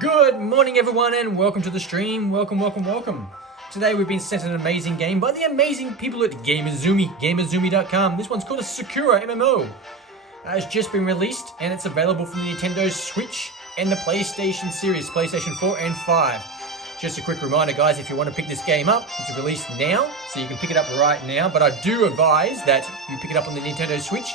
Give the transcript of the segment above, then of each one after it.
Good morning everyone and welcome to the stream. Welcome. Today we've been sent an amazing game by the amazing people at Gamuzumi, Gamuzumi.com. This one's called a Sakura MMO. It's just been released and it's available from the Nintendo Switch and the PlayStation series, PlayStation 4 and 5. Just a quick reminder guys, if you want to pick this game up, it's released now, so you can pick it up right now, but I do advise that you pick it up on the Nintendo Switch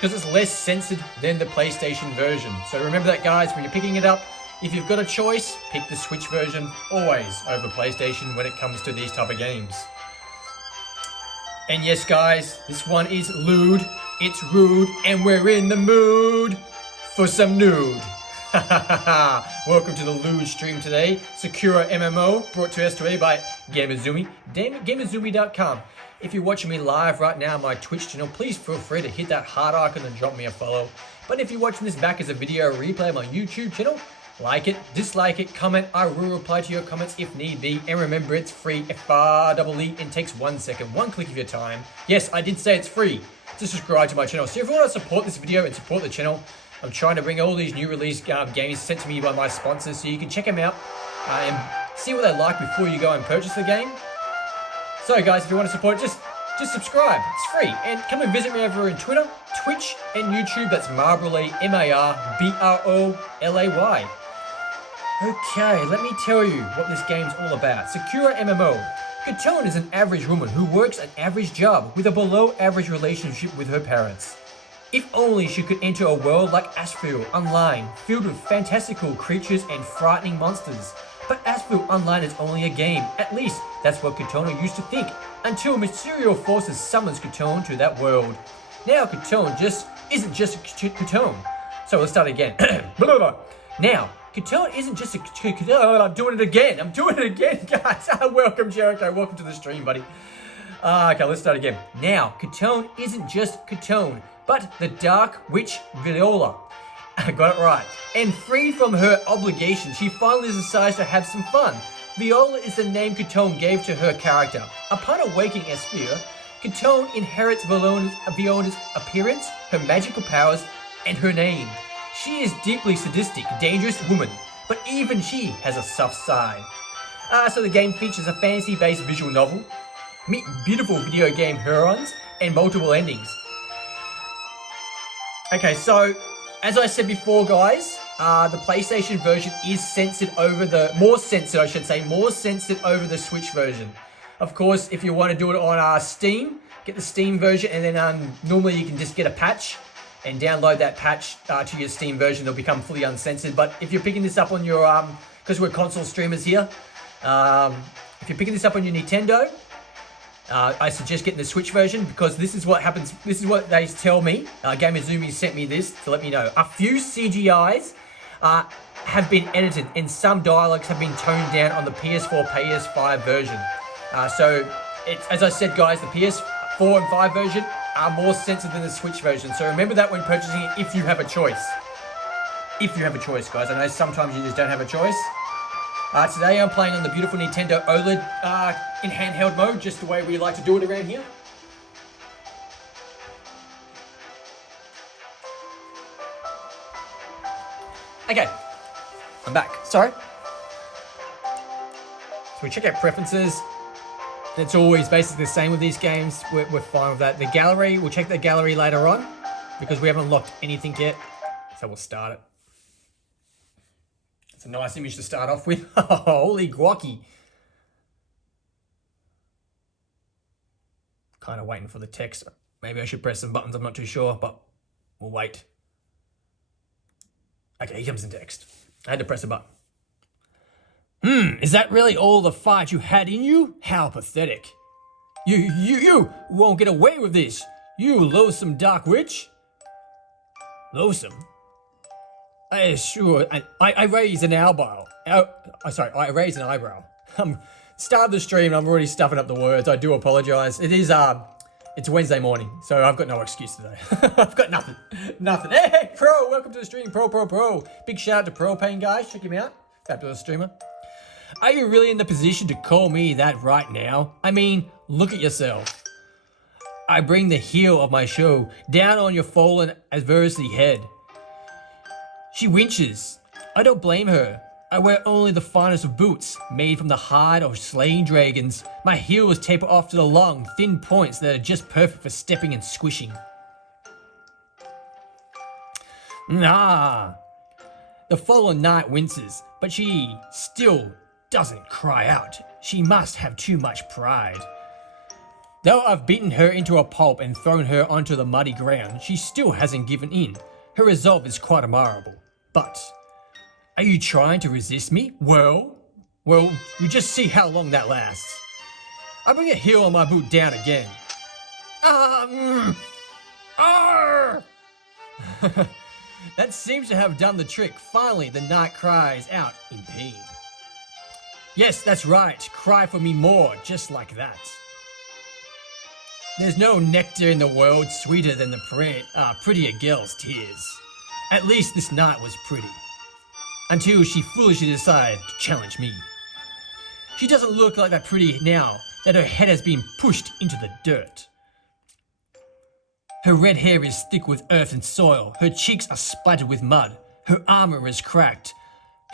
because it's less censored than the PlayStation version. So remember that guys, when you're picking it up, if you've got a choice, pick the Switch version always over PlayStation when it comes to these type of games. And yes guys, this one is lewd, it's rude, and we're in the mood for some nude. Welcome to the lewd stream today. Sakura MMO, brought to us today by Gamuzumi, Gamuzumi.com. If you're watching me live right now on my Twitch channel, please feel free to hit that heart icon and drop me a follow. But if you're watching this back as a video replay on my YouTube channel, like it, dislike it, comment. I will reply to your comments if need be. And remember, it's free, F-R-E-E, and takes 1 second, one click of your time. Yes, I did say it's free to subscribe to my channel. So if you want to support this video and support the channel, I'm trying to bring all these new release games sent to me by my sponsors so you can check them out and see what they like before you go and purchase the game. So guys, if you want to support it, just subscribe. It's free. And come and visit me over in Twitter, Twitch, and YouTube. That's Marbrolay, M-A-R-B-R-O-L-A-Y. Okay, let me tell you what this game's all about. Sakura MMO. Katone is an average woman who works an average job with a below average relationship with her parents. If only she could enter a world like Asheville Online, filled with fantastical creatures and frightening monsters. But Asheville Online is only a game, at least that's what Katone used to think, until mysterious forces summons Katone to that world. Now Katone isn't just Katone. So let's start again. Now, Katone isn't just a... I'm doing it again, guys. Welcome, Jericho. Welcome to the stream, buddy. Okay, let's start again. Now, Katone isn't just Katone, but the Dark Witch Viola. I got it right. And free from her obligation, she finally decides to have some fun. Viola is the name Katone gave to her character. Upon awakening Esphere, Katone inherits Viola's appearance, her magical powers, and her name. She is deeply sadistic, dangerous woman, but even she has a soft side. So the game features a fantasy-based visual novel, meet beautiful video game herons, and multiple endings. Okay, so as I said before, guys, the PlayStation version is more censored over the Switch version. Of course, if you want to do it on Steam, get the Steam version, and then normally you can just get a patch and download that patch to your Steam version. It'll become fully uncensored. But if you're picking this up on your, because we're console streamers here, if you're picking this up on your Nintendo, I suggest getting the Switch version because this is what happens. This is what they tell me. Gamuzumi sent me this to let me know. A few CGIs have been edited and some dialogues have been toned down on the PS4, PS5 version. So, as I said, guys, the PS4 and 5 version are more censored than the Switch version. So remember that when purchasing it, if you have a choice. If you have a choice, guys. I know sometimes you just don't have a choice. Today I'm playing on the beautiful Nintendo OLED in handheld mode, just the way we like to do it around here. Okay, I'm back. Sorry. So we check out preferences. It's always basically the same with these games. We're fine with that. The gallery, we'll check the gallery later on because we haven't unlocked anything yet. So we'll start it. It's a nice image to start off with. Holy guacky. Kind of waiting for the text. Maybe I should press some buttons, I'm not too sure, but we'll wait. Okay, here comes the text. I had to press a button. Is that really all the fight you had in you? How pathetic. You won't get away with this. You loathsome dark witch. Loathsome? Sure, I raised an eyebrow. I raised an eyebrow. Start the stream and I'm already stuffing up the words. I do apologize. It's Wednesday morning, so I've got no excuse today. I've got nothing. Hey, Pro, welcome to the stream. Pro. Big shout out to Propane, guys. Check him out. Fabulous streamer. Are you really in the position to call me that right now? I mean, look at yourself. I bring the heel of my show down on your fallen adversely head. She winches. I don't blame her. I wear only the finest of boots, made from the hide of slain dragons. My heels taper off to the long, thin points that are just perfect for stepping and squishing. The fallen knight winces, but she still doesn't cry out. She must have too much pride. Though I've beaten her into a pulp and thrown her onto the muddy ground, she still hasn't given in. Her resolve is quite admirable. But are you trying to resist me? Well, we just see how long that lasts. I bring a heel on my boot down again. That seems to have done the trick. Finally, the knight cries out in pain. Yes, that's right. Cry for me more, just like that. There's no nectar in the world sweeter than the prettier girl's tears. At least this night was pretty. Until she foolishly decided to challenge me. She doesn't look like that pretty now that her head has been pushed into the dirt. Her red hair is thick with earth and soil. Her cheeks are splattered with mud. Her armor is cracked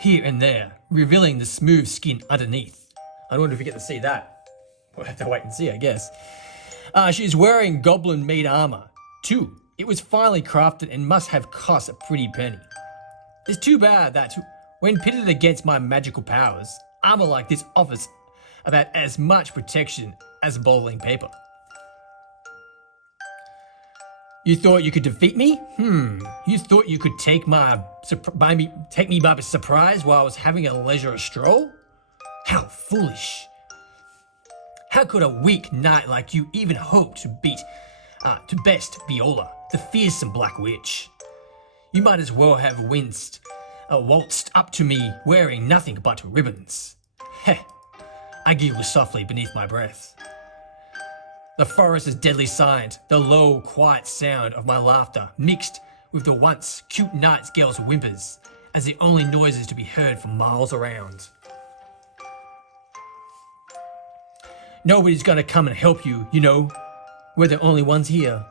here and there, revealing the smooth skin underneath. I wonder if you get to see that. We'll have to wait and see, I guess. She's wearing goblin-made armor, too. It was finely crafted and must have cost a pretty penny. It's too bad that, when pitted against my magical powers, armor like this offers about as much protection as bottling paper. You thought you could defeat me? You thought you could take me by surprise while I was having a leisure stroll? How foolish. How could a weak knight like you even hope to best Viola, the fearsome black witch? You might as well have waltzed up to me wearing nothing but ribbons. Heh, I giggled softly beneath my breath. The forest is deadly silent, the low, quiet sound of my laughter mixed with the once cute night girl's whimpers as the only noises to be heard from miles around. Nobody's gonna come and help you, you know. We're the only ones here.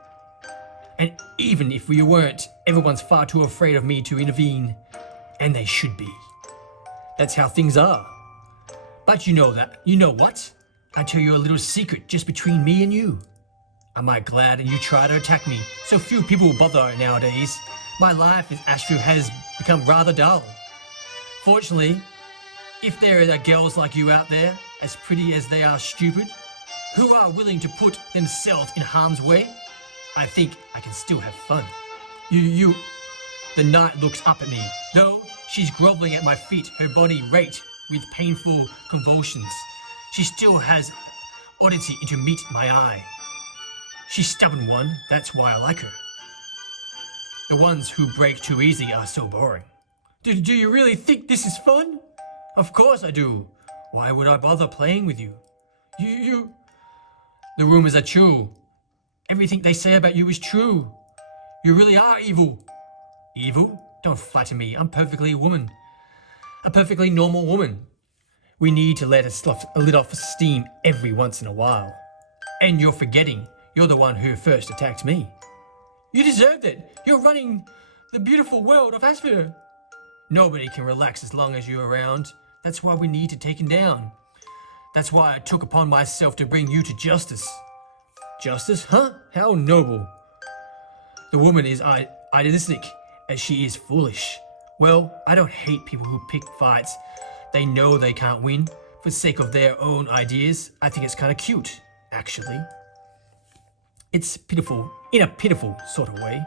And even if we weren't, everyone's far too afraid of me to intervene. And they should be. That's how things are. But you know what? I tell you a little secret just between me and you. I might glad and you try to attack me. So few people bother nowadays. My life as Ashfield has become rather dull. Fortunately, if there are girls like you out there, as pretty as they are stupid, who are willing to put themselves in harm's way, I think I can still have fun. The knight looks up at me, though she's groveling at my feet, her body raked with painful convulsions. She still has oddity to meet my eye. She's stubborn one, that's why I like her. The ones who break too easy are so boring. Do you really think this is fun? Of course I do. Why would I bother playing with you? The rumors are true. Everything they say about you is true. You really are evil. Evil? Don't flatter me. I'm perfectly a woman. A perfectly normal woman. We need to let a lid off steam every once in a while. And you're forgetting you're the one who first attacked me. You deserved it. You're running the beautiful world of Asphere. Nobody can relax as long as you're around. That's why we need to take him down. That's why I took upon myself to bring you to justice. Justice? Huh? How noble. The woman is idealistic, as she is foolish. Well, I don't hate people who pick fights. They know they can't win for the sake of their own ideas. I think it's kind of cute, actually. It's pitiful, in a pitiful sort of way.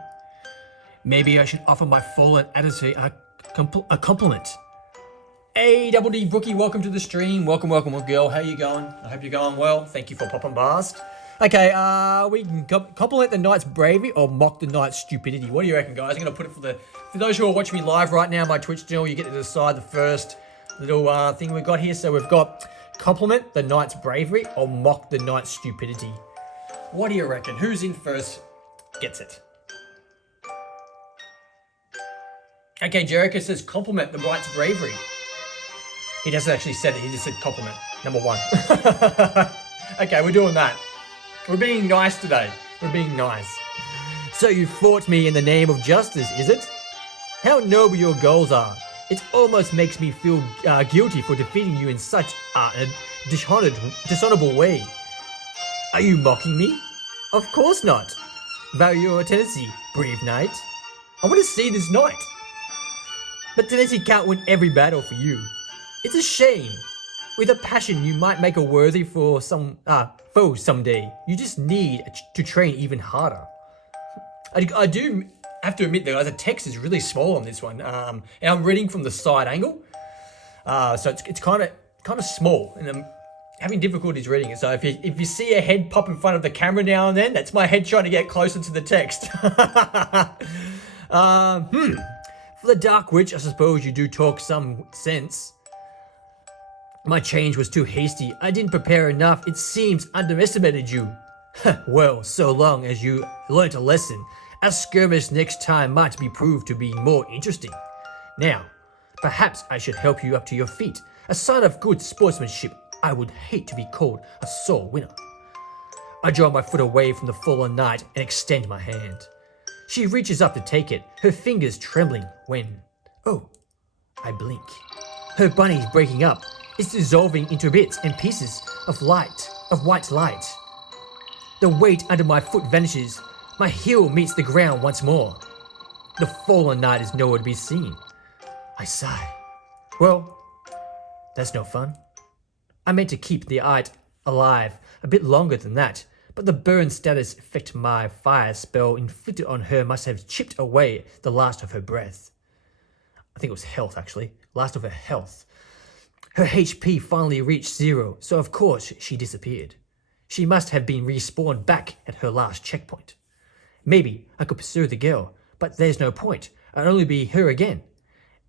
Maybe I should offer my fallen attitude a compliment. Hey, Double D Brookie, welcome to the stream. Welcome, girl. How you going? I hope you're going well. Thank you for popping past. Okay, we can compliment the knight's bravery or mock the knight's stupidity. What do you reckon, guys? I'm gonna put it for those who are watching me live right now, my Twitch channel. You get to decide the first little thing we've got here. So we've got compliment the knight's bravery or mock the knight's stupidity. What do you reckon? Who's in first gets it? Okay, Jericho says compliment the knight's bravery. He doesn't actually say it, he just said compliment. Number 1. Okay, we're doing that. We're being nice today. We're being nice. So you fought me in the name of justice, is it? How noble your goals are. It almost makes me feel guilty for defeating you in such a dishonorable way. Are you mocking me? Of course not. Value your tenacity, brave knight. I want to see this knight. But tenacity can't win every battle for you. It's a shame. With a passion, you might make a worthy foe someday. You just need to train even harder. I do have to admit, though, the text is really small on this one, and I'm reading from the side angle, so it's kind of small, and I'm having difficulties reading it. So if you see a head pop in front of the camera now and then, that's my head trying to get closer to the text. For the Dark Witch, I suppose you do talk some sense. My change was too hasty. I didn't prepare enough. It seems underestimated you. Well, so long as you learnt a lesson, a skirmish next time might be proved to be more interesting. Now, perhaps I should help you up to your feet. A sign of good sportsmanship. I would hate to be called a sore winner. I draw my foot away from the fallen knight and extend my hand. She reaches up to take it, her fingers trembling when, oh, I blink. Her bunny's breaking up. It's dissolving into bits and pieces of white light. The weight under my foot vanishes. My heel meets the ground once more. The fallen knight is nowhere to be seen. I sigh. Well, that's no fun. I meant to keep the knight alive a bit longer than that, but the burn status effect my fire spell inflicted on her must have chipped away the last of her breath. I think it was health, actually. Last of her health. Her HP finally reached 0, so of course she disappeared. She must have been respawned back at her last checkpoint. Maybe I could pursue the girl, but there's no point. I'll only be her again.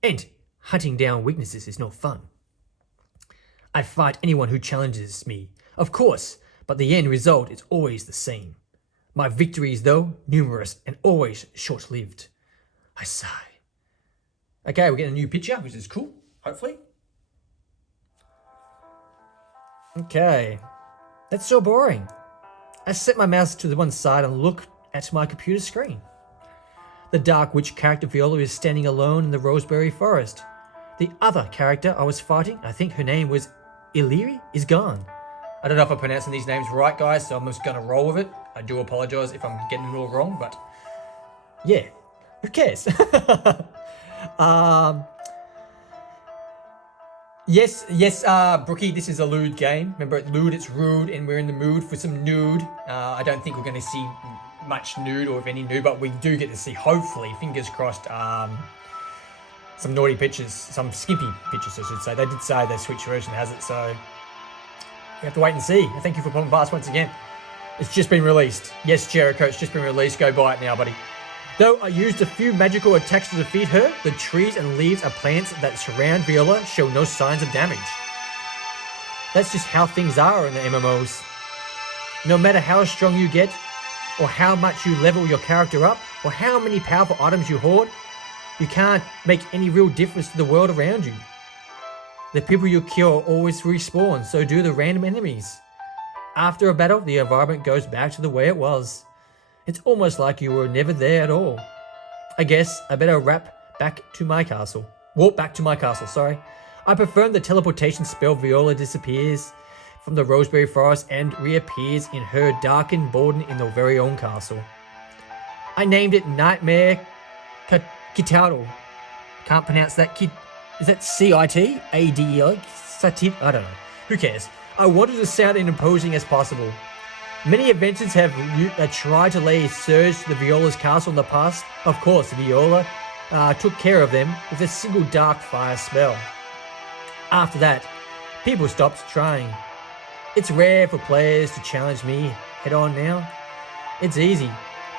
And hunting down weaknesses is no fun. I fight anyone who challenges me, of course, but the end result is always the same. My victories, though, numerous and always short-lived. I sigh. Okay, we're getting a new picture, which is cool, hopefully. Okay, that's so boring. I set my mouse to the one side and look at my computer screen. The Dark Witch character Viola is standing alone in the Roseberry Forest. The other character I was fighting, I think her name was Illyri, is gone. I don't know if I'm pronouncing these names right, guys, so I'm just going to roll with it. I do apologize if I'm getting it all wrong, but yeah, who cares? Yes, Brookie, this is a lewd game. Remember, it's lewd, it's rude, and we're in the mood for some nude. I don't think we're going to see much nude, or if any nude, but we do get to see, hopefully, fingers crossed, some naughty pictures, some skimpy pictures, I should say. They did say the Switch version has it, so we have to wait and see. Thank you for popping past once again. It's just been released. Yes, Jericho, it's just been released. Go buy it now, buddy. Though I used a few magical attacks to defeat her, the trees and leaves of plants that surround Viola show no signs of damage. That's just how things are in the MMOs. No matter how strong you get, or how much you level your character up, or how many powerful items you hoard, you can't make any real difference to the world around you. The people you kill always respawn, so do the random enemies. After a battle, the environment goes back to the way it was. It's almost like you were never there at all. I guess I better walk back to my castle, sorry. I perform the teleportation spell, Viola disappears. from the Roseberry Forest and reappears in her darkened Borden in their very own castle. I named it Nightmare Kitaro. Can't pronounce that. Is that C-I-T-A-D-E-L? Satit? I don't know. Who cares? I wanted to sound as imposing as possible. Many adventurers have tried to lay siege to the Viola's castle in the past. Of course, Viola took care of them with a single dark fire spell. After that, people stopped trying. It's rare for players to challenge me head on now. It's easy.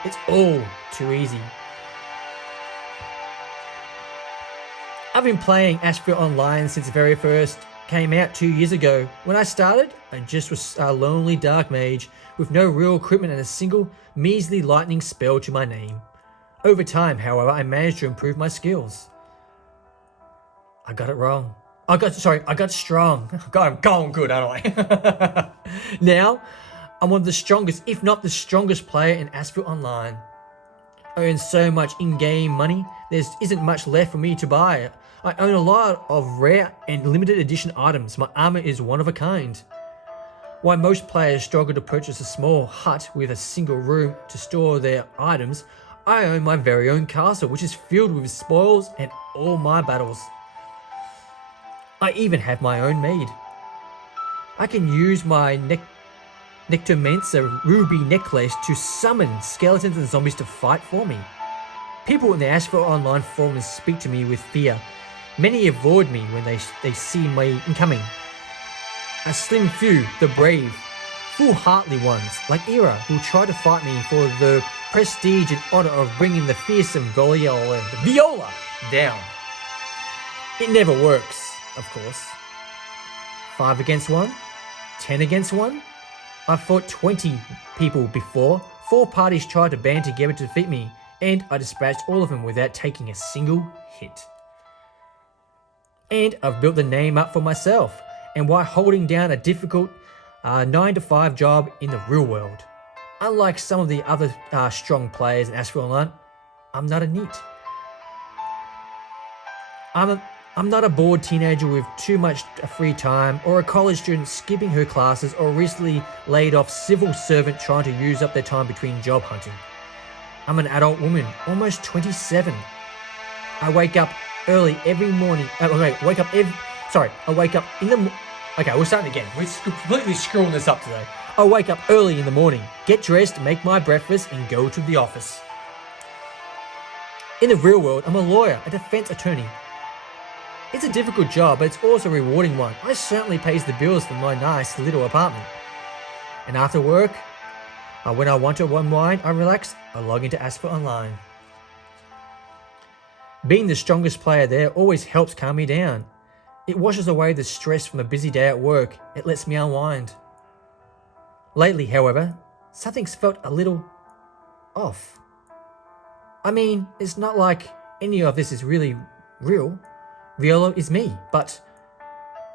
It's all too easy. I've been playing Ashfield Online since the very first came out 2 years ago. When I started, I just was a lonely dark mage with no real equipment and a single measly lightning spell to my name. Over time, however, I managed to improve my skills. I got it wrong. I got strong. I'm going good, aren't I? Now, I'm one of the strongest, if not the strongest player in Ashfield Online. I earn so much in-game money, there isn't much left for me to buy. I own a lot of rare and limited edition items. My armor is one of a kind. While most players struggle to purchase a small hut with a single room to store their items, I own my very own castle, which is filled with spoils and all my battles. I even have my own maid. I can use my Nectomancer ruby necklace to summon skeletons and zombies to fight for me. People in the Ashfield Online forums speak to me with fear. Many avoid me when they see me incoming. A slim few, the brave, foolhardy ones, like Ira, who try to fight me for the prestige and honor of bringing the fearsome Viola down. It never works, of course. 5 against 1? 10 against 1? I've fought 20 people before. 4 parties tried to band together to defeat me, and I dispatched all of them without taking a single hit. And I've built the name up for myself, and while holding down a difficult 9-to-5 job in the real world. Unlike some of the other strong players in Ashfield Online, I'm not a NEET. I'm not a bored teenager with too much free time, or a college student skipping her classes, or a recently laid off civil servant trying to use up their time between job hunting. I'm an adult woman, almost 27. I wake up early every morning. I wake up in the... Okay, we're starting again. We're completely screwing this up today. I wake up early in the morning, get dressed, make my breakfast, and go to the office. In the real world, I'm a lawyer, a defense attorney. It's a difficult job, but it's also a rewarding one. It certainly pays the bills for my nice little apartment. And after work, when I want to unwind, I relax, I log into Ashfield Online. Being the strongest player there always helps calm me down. It washes away the stress from a busy day at work. It lets me unwind. Lately, however, something's felt a little off. I mean, it's not like any of this is really real. Viola is me, but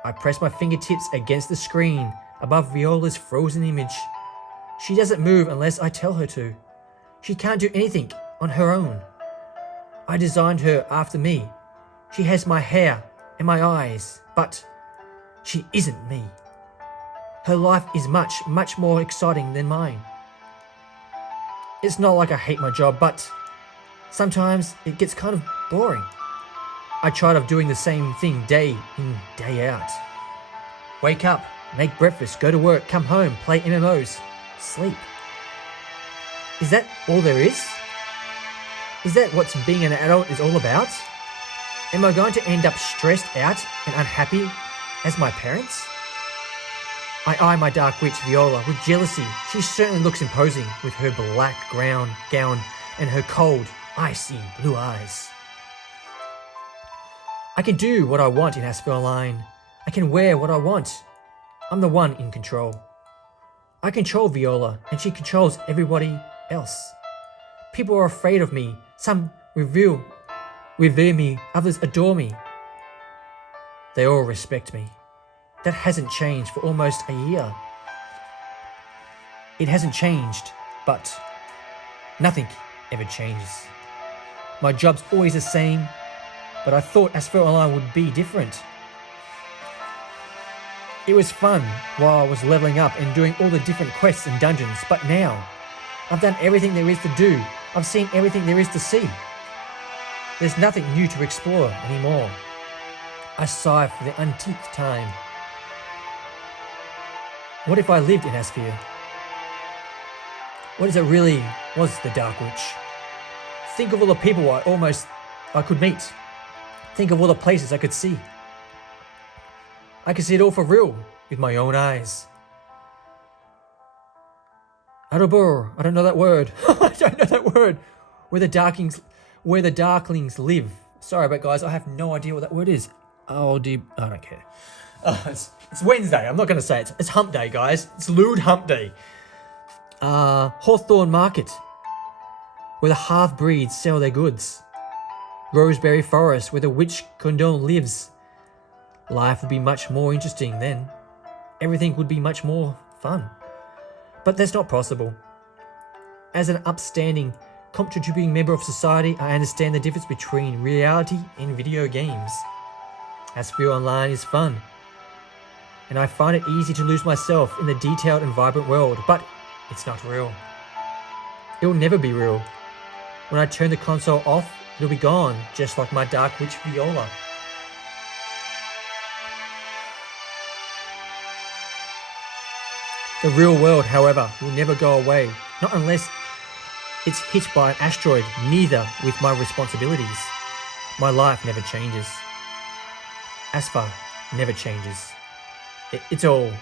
I press my fingertips against the screen above Viola's frozen image. She doesn't move unless I tell her to. She can't do anything on her own. I designed her after me. She has my hair and my eyes, but she isn't me. Her life is much, much more exciting than mine. It's not like I hate my job, but sometimes it gets kind of boring. I tried of doing the same thing day in, day out. Wake up, make breakfast, go to work, come home, play MMOs, sleep. Is that all there is? Is that what being an adult is all about? Am I going to end up stressed out and unhappy as my parents? I eye my dark witch Viola with jealousy. She certainly looks imposing with her black gown and her cold, icy blue eyes. I can do what I want in Ashfield Online. I can wear what I want. I'm the one in control. I control Viola, and she controls everybody else. People are afraid of me. Some revere me, others adore me. They all respect me. That hasn't changed for almost a year. It hasn't changed, but nothing ever changes. My job's always the same, but I thought Ashfield Online would be different. It was fun while I was leveling up and doing all the different quests and dungeons, but now I've done everything there is to do. I've seen everything there is to see. There's nothing new to explore anymore. I sigh for the umpteenth time. What if I lived in Asphere? What if it really was the Dark Witch? Think of all the people I could meet. Think of all the places I could see. I could see it all for real with my own eyes. Adobur, I don't know that word. I don't know that word. Where the darklings live. Sorry, but guys, I have no idea what that word is. I don't care. It's Wednesday. I'm not going to say it. It's hump day, guys. It's lewd hump day. Hawthorne Market, where the half-breeds sell their goods. Roseberry Forest, where the witch Condone lives. Life would be much more interesting then. Everything would be much more fun. But that's not possible. As an upstanding, contributing member of society, I understand the difference between reality and video games. Asphere Online is fun, and I find it easy to lose myself in the detailed and vibrant world, but it's not real. It will never be real. When I turn the console off, it'll be gone, just like my Dark Witch viola. The real world, however, will never go away, not unless it's hit by an asteroid, neither with my responsibilities. My life never changes. Asphere never changes. It's all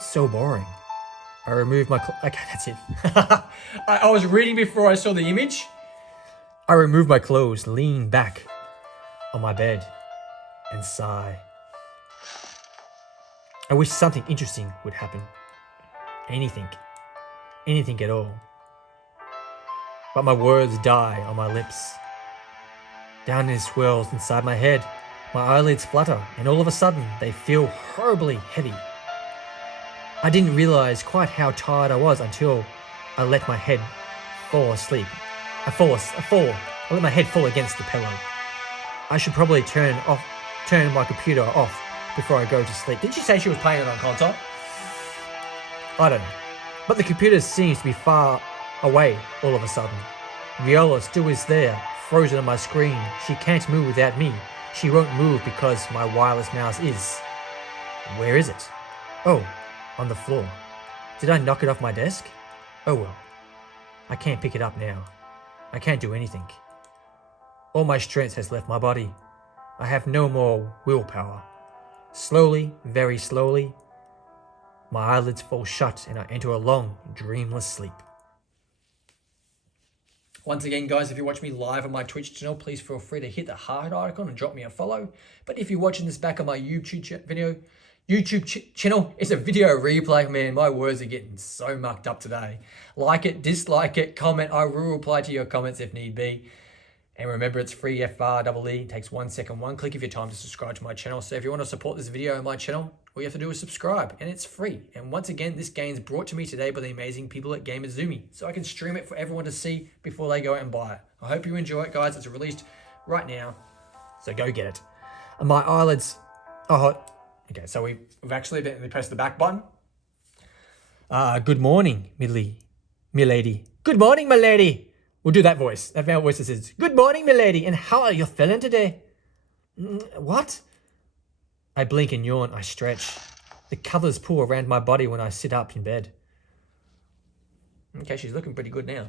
so boring. I removed my okay, that's it. I was reading before I saw the image. I removed my clothes, leaned back on my bed, and sigh. I wish something interesting would happen. Anything at all. But my words die on my lips. Downness swirls inside my head. My eyelids flutter, and all of a sudden, they feel horribly heavy. I didn't realize quite how tired I was until I let my head fall asleep. I let my head fall against the pillow. I should probably turn my computer off before I go to sleep. Did she say she was playing it on console? I don't know. But the computer seems to be far away all of a sudden. Viola still is there, frozen on my screen. She can't move without me. She won't move because my wireless mouse is. Where is it? Oh, on the floor. Did I knock it off my desk? Oh well. I can't pick it up now. I can't do anything. All my strength has left my body. I have no more willpower. Slowly, very slowly, my eyelids fall shut and I enter a long, dreamless sleep. Once again, guys, if you watch me live on my Twitch channel, please feel free to hit the heart icon and drop me a follow. But if you're watching this back on my YouTube channel, it's a video replay. Man, my words are getting so mucked up today. Like it, dislike it, comment. I will reply to your comments if need be. And remember, it's free FREE. It takes 1 second, one click of your time to subscribe to my channel. So if you want to support this video on my channel, all you have to do is subscribe, and it's free. And once again, this game is brought to me today by the amazing people at Gamuzumi, so I can stream it for everyone to see before they go out and buy it. I hope you enjoy it, guys. It's released right now, so go get it. And my eyelids are hot. Okay, so we've actually pressed the back button. Good morning, milady. Good morning, milady. We'll do that voice. That voice that says, good morning, milady, and how are you feeling today? What? I blink and yawn. I stretch. The covers pull around my body when I sit up in bed. Okay, she's looking pretty good now.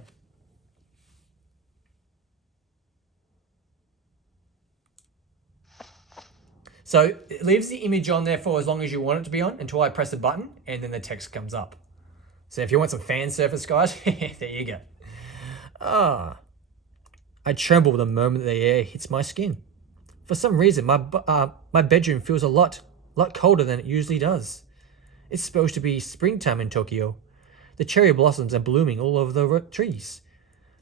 So it leaves the image on there for as long as you want it to be on until I press a button and then the text comes up. So if you want some fan service, guys, there you go. I tremble the moment the air hits my skin. For some reason, my bedroom feels a lot colder than it usually does. It's supposed to be springtime in Tokyo. The cherry blossoms are blooming all over the trees.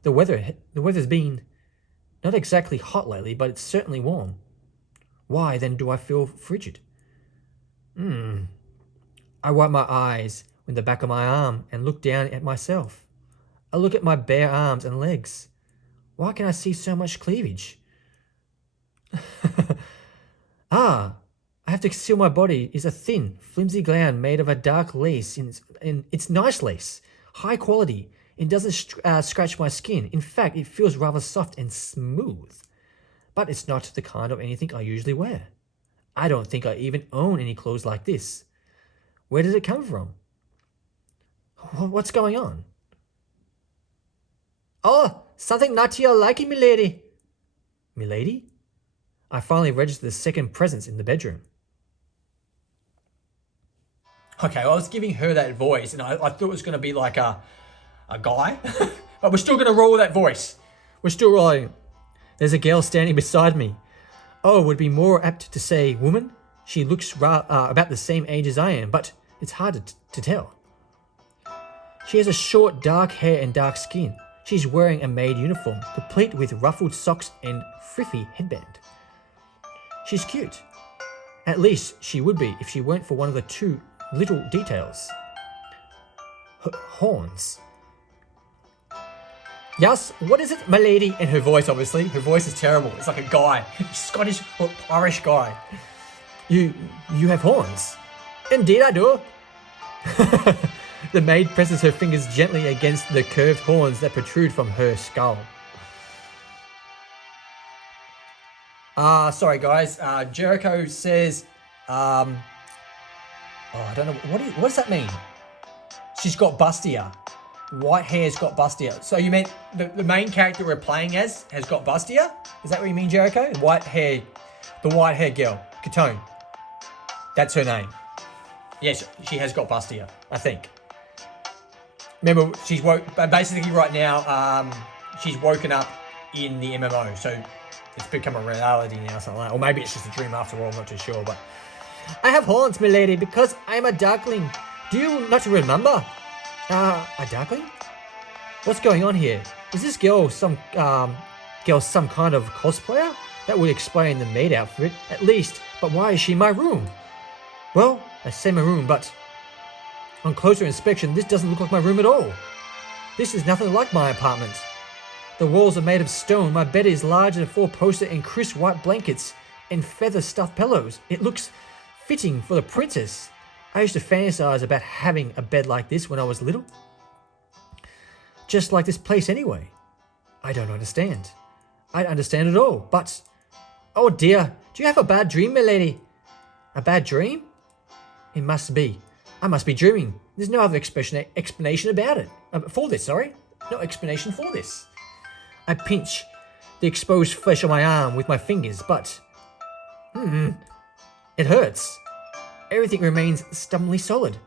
The weather's been not exactly hot lately, but it's certainly warm. Why then do I feel frigid? I wipe my eyes with the back of my arm and look down at myself. I look at my bare arms and legs. Why can I see so much cleavage? I have to conceal my body is a thin, flimsy gown made of a dark lace. It's nice lace, high quality. It doesn't scratch my skin. In fact, it feels rather soft and smooth. But it's not the kind of anything I usually wear. I don't think I even own any clothes like this. Where did it come from? What's going on? Oh, something not to your liking, milady. Milady? I finally registered the second presence in the bedroom. Okay, I was giving her that voice, and I thought it was going to be like a guy. But we're still going to roll with that voice. We're still rolling. There's a girl standing beside me. Oh, it would be more apt to say woman. She looks about the same age as I am, but it's hard to tell. She has a short, dark hair and dark skin. She's wearing a maid uniform, complete with ruffled socks and friffy headband. She's cute. At least she would be if she weren't for one of the two little details. Horns. Yes, what is it, my lady? And her voice, obviously. Her voice is terrible. It's like a guy. Scottish or Irish guy. You have horns? Indeed I do. The maid presses her fingers gently against the curved horns that protrude from her skull. Sorry guys. Jericho says, I don't know. What does that mean? She's got bustier. White hair's got bustier. So you meant the main character we're playing as has got bustier? Is that what you mean, Jericho? The white hair girl, Katone. That's her name. Yes, she has got bustier, I think. Remember, she's basically right now, she's woken up in the MMO, so it's become a reality now, something like that. Or maybe it's just a dream after all, I'm not too sure, but... I have horns, milady, because I am a darkling. Do you not remember? A darkling? What's going on here? Is this girl some kind of cosplayer? That would explain the maid outfit, at least, but why is she in my room? Well, I say my room, but on closer inspection, this doesn't look like my room at all. This is nothing like my apartment. The walls are made of stone, my bed is large and four-poster and crisp white blankets and feather-stuffed pillows. It looks fitting for the princess. I used to fantasize about having a bed like this when I was little. Just like this place anyway. I don't understand. I don't understand at all, but... Oh dear, do you have a bad dream, milady? A bad dream? It must be. I must be dreaming. There's no other explanation about it. For this, sorry. No explanation for this. I pinch the exposed flesh on my arm with my fingers, but... it hurts. Everything remains stubbornly solid.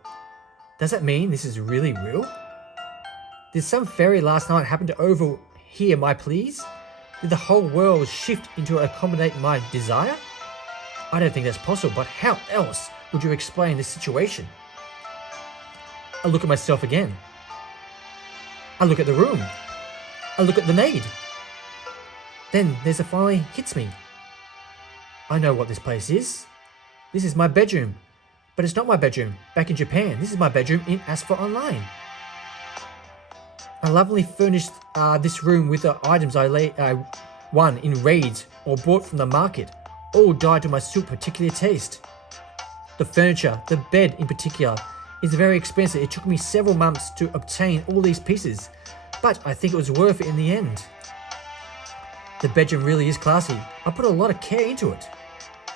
Does that mean this is really real? Did some fairy last night happen to overhear my pleas? Did the whole world shift into accommodate my desire? I don't think that's possible, but how else would you explain this situation? I look at myself again. I look at the room. I look at the maid. Then there's a finally hits me. I know what this place is. This is my bedroom. But it's not my bedroom back in Japan. This is my bedroom in Asphalt Online. I lovingly furnished this room with the items I won in raids or bought from the market, all dyed to my suit particular taste. The furniture, the bed in particular, is very expensive. It took me several months to obtain all these pieces, but I think it was worth it in the end. The bedroom really is classy. I put a lot of care into it.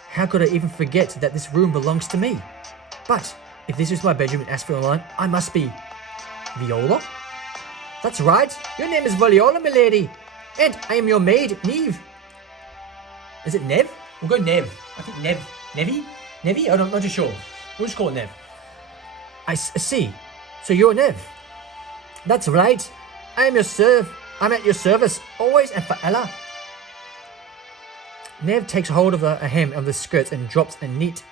How could I even forget that this room belongs to me? But if this is my bedroom in Asphalt Online, I must be Viola? That's right, your name is Viola, milady, and I am your maid, Neve. Is it Nev? We'll go Nev. I think Nev. Nevi? Nevi? I'm not too sure. We'll just call it Nev. I see. So you're Nev. That's right. I'm at your service, always and forever. Nev takes hold of a hem of the skirts and drops a neat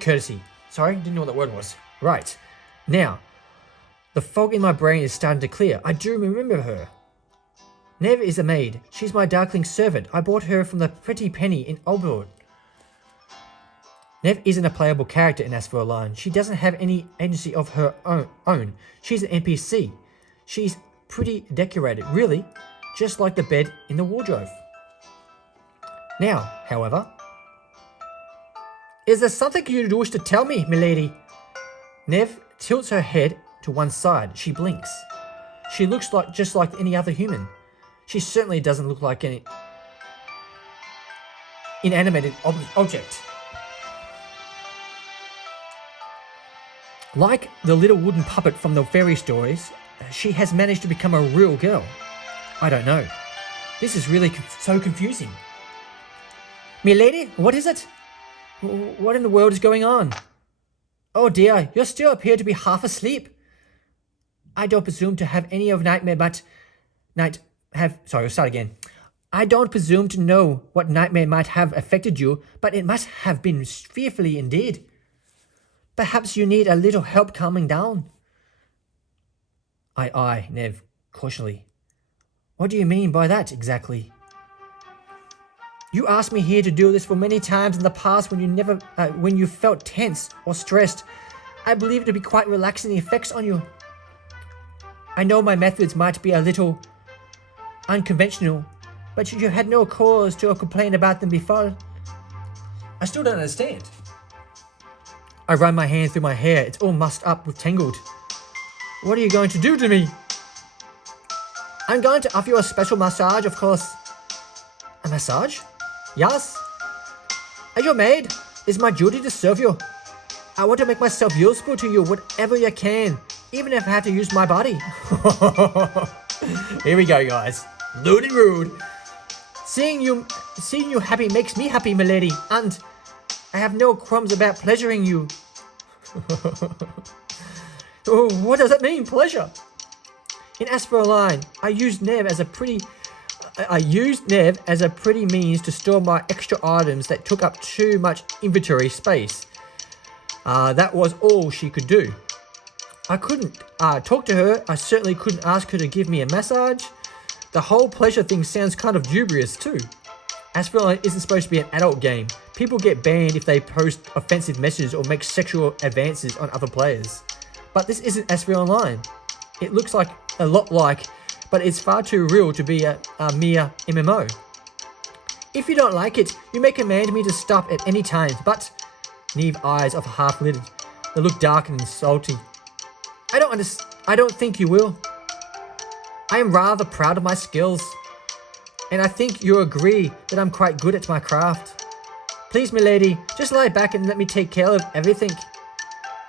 courtesy. Sorry, didn't know what that word was. Right. Now, the fog in my brain is starting to clear. I do remember her. Nev is a maid. She's my darkling servant. I bought her from the Pretty Penny in Oldboard. Nev isn't a playable character in Asphalt Online. She doesn't have any agency of her own. She's an NPC. She's pretty decorated, really, just like the bed in the wardrobe. Now, however, Is there something you wish to tell me, milady? Nev tilts her head to one side. She blinks. She looks just like any other human. She certainly doesn't look like any inanimated object. Like the little wooden puppet from the fairy stories, she has managed to become a real girl. I don't know. This is really so confusing. Milady, what is it? What in the world is going on? Oh dear, you still appear to be half asleep. I don't presume to have any of nightmare, but sorry, I'll start again. I don't presume to know what nightmare might have affected you, but it must have been fearfully indeed. Perhaps you need a little help calming down. I eye Nev cautiously. What do you mean by that exactly? You asked me here to do this for many times in the past when you felt tense or stressed. I believe it to be quite relaxing the effects on you. I know my methods might be a little unconventional, but you had no cause to complain about them before. I still don't understand. I run my hand through my hair. It's all mussed up with tangled. What are you going to do to me? I'm going to offer you a special massage, of course. A massage? Yes. As your maid, it's my duty to serve you. I want to make myself useful to you whatever you can, even if I have to use my body. Here we go, guys. Lewd and rude. Seeing you happy makes me happy, milady, and I have no qualms about pleasuring you. Oh, what does that mean, pleasure? In Asperline, I used Nev as a pretty means to store my extra items that took up too much inventory space. That was all she could do. I couldn't talk to her. I certainly couldn't ask her to give me a massage. The whole pleasure thing sounds kind of dubious too. Asperline isn't supposed to be an adult game. People get banned if they post offensive messages or make sexual advances on other players. But this isn't Asperline Online. It looks like a lot like, but it's far too real to be a mere MMO. If you don't like it, you may command me to stop at any time, but Neve's eyes are half-lidded. They look dark and salty. I don't think you will. I am rather proud of my skills, and I think you'll agree that I'm quite good at my craft. Please, milady, just lie back and let me take care of everything.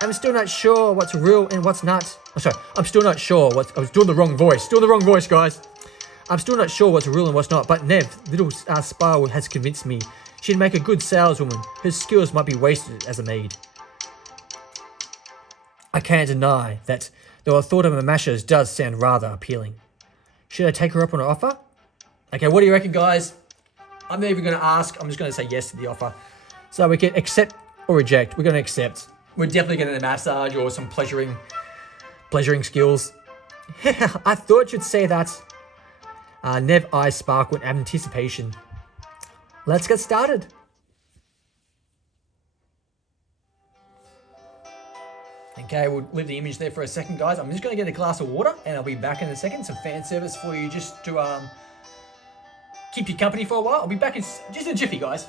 I'm still not sure what's real and what's not. Oh, sorry, I'm still not sure what's... I was doing the wrong voice. Doing the wrong voice, guys. I'm still not sure what's real and what's not, but Nev, little Spiral, has convinced me she'd make a good saleswoman. Her skills might be wasted as a maid. I can't deny that, though a thought of a mashers does sound rather appealing. Should I take her up on her offer? Okay, what do you reckon, guys? I'm not even going to ask. I'm just going to say yes to the offer. So we can accept or reject. We're going to accept. We're definitely getting a massage or some pleasuring skills. I thought you'd say that. Nev eyes sparkle in anticipation. Let's get started. Okay, we'll leave the image there for a second, guys. I'm just going to get a glass of water, and I'll be back in a second. Some fan service for you just to keep you company for a while. I'll be back in just in a jiffy, guys.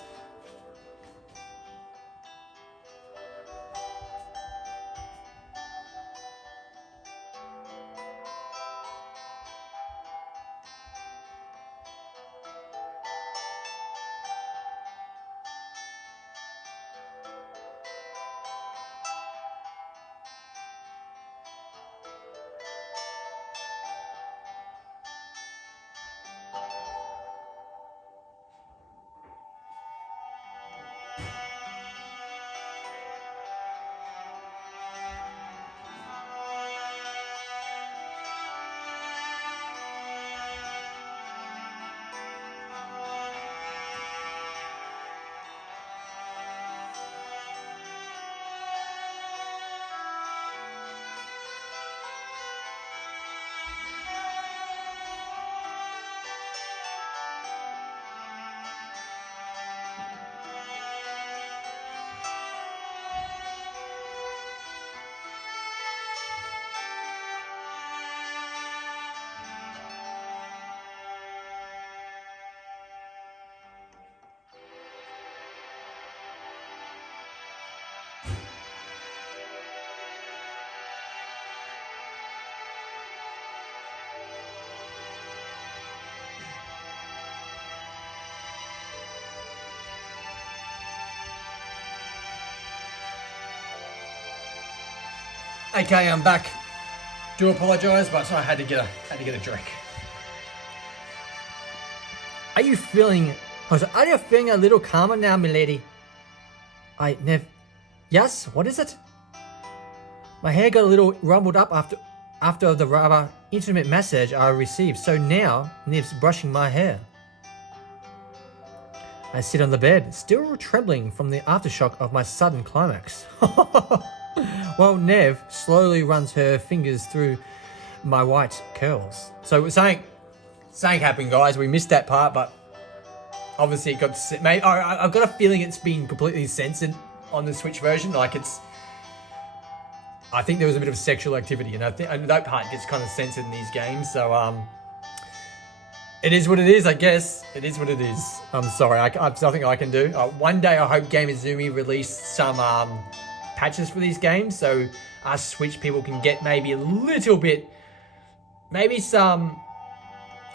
Okay, I'm back. Do apologise, but I had to get a drink. Are you feeling a little calmer now, milady? Yes, what is it? My hair got a little rumbled up after the rather intimate massage I received, so now Nev's brushing my hair. I sit on the bed, still trembling from the aftershock of my sudden climax. While Nev slowly runs her fingers through my white curls. So something happened, guys. We missed that part, but obviously it got. I've got a feeling it's been completely censored on the Switch version. Like I think there was a bit of sexual activity, and and that part gets kind of censored in these games. So it is what it is, I guess. It is what it is. I'm sorry, I've nothing I can do. One day I hope Gamuzumi release some patches for these games, so us Switch people can get maybe a little bit, maybe some.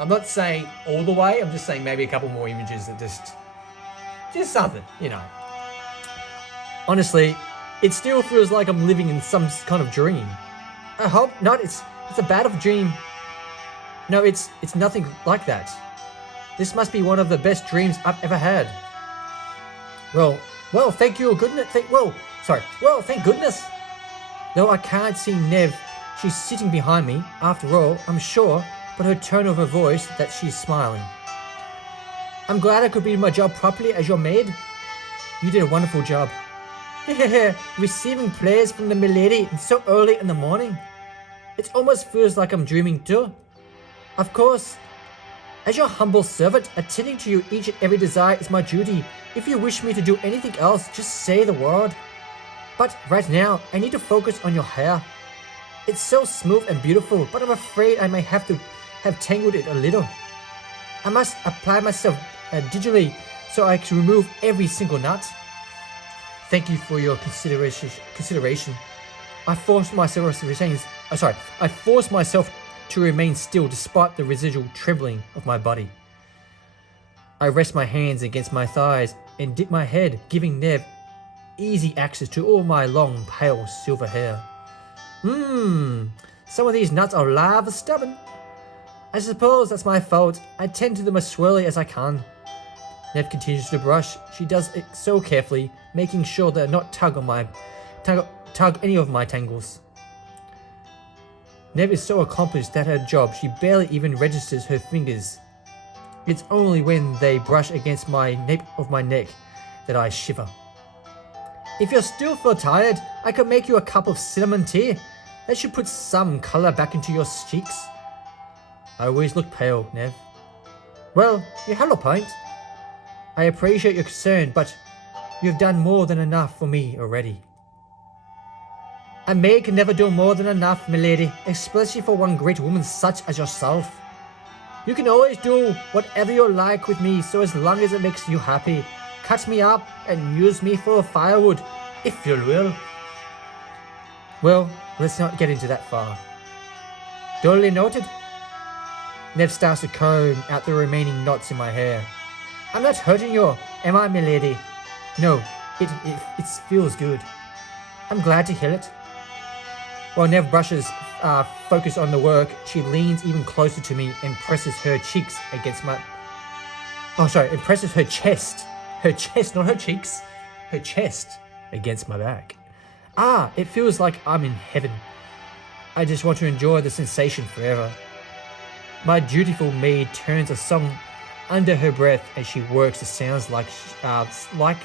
I'm not saying all the way. I'm just saying maybe a couple more images that just something, you know. Honestly, it still feels like I'm living in some kind of dream. I hope not. It's a bad of dream. No, it's nothing like that. This must be one of the best dreams I've ever had. Well, thank you, goodness. Thank goodness. Though I can't see Nev, she's sitting behind me. After all, I'm sure, but her tone of her voice that she's smiling. I'm glad I could do my job properly as your maid. You did a wonderful job. Receiving prayers from the milady so early in the morning. It almost feels like I'm dreaming too. Of course, as your humble servant, attending to you each and every desire is my duty. If you wish me to do anything else, just say the word. But right now, I need to focus on your hair. It's so smooth and beautiful, but I'm afraid I may have to have tangled it a little. I must apply myself digitally so I can remove every single knot. Thank you for your consideration. I forced myself to remain still despite the residual trembling of my body. I rest my hands against my thighs and dip my head, giving Nev easy access to all my long, pale silver hair. Some of these nuts are rather stubborn. I suppose that's my fault. I tend to them as swirly as I can. Nev continues to brush. She does it so carefully, making sure they're not tug any of my tangles. Nev is so accomplished at her job, she barely even registers her fingers. It's only when they brush against my nape of my neck that I shiver. If you still feel tired, I could make you a cup of cinnamon tea. That should put some colour back into your cheeks. I always look pale, Nev. Well, you have a point. I appreciate your concern, but you've done more than enough for me already. A maid can never do more than enough, milady, especially for one great woman such as yourself. You can always do whatever you like with me, so as long as it makes you happy. Cut me up and use me for firewood, if you will. Well, let's not get into that far. Duly noted. Nev starts to comb out the remaining knots in my hair. I'm not hurting you, am I, milady? No, it feels good. I'm glad to hear it. While Nev brushes focus on the work, she leans even closer to me and presses her cheeks against my... presses her chest. Her chest, not her cheeks. Her chest against my back. It feels like I'm in heaven. I just want to enjoy the sensation forever. My dutiful maid turns a song under her breath as she works. It sounds like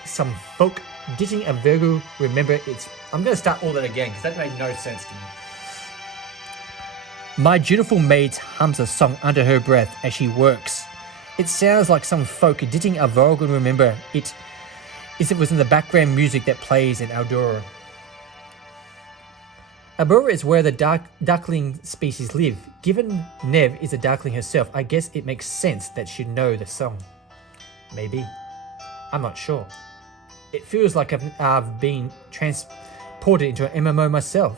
some folk ditting a Virgo. Remember, I'm going to start all that again because that made no sense to me. My dutiful maid hums a song under her breath as she works. It sounds like some folk ditting a Virgo. Remember, it was in the background music that plays in Aldora. Albura is where the duckling species live. Given Nev is a duckling herself, I guess it makes sense that she'd know the song. Maybe. I'm not sure. It feels like I've been transported into an MMO myself.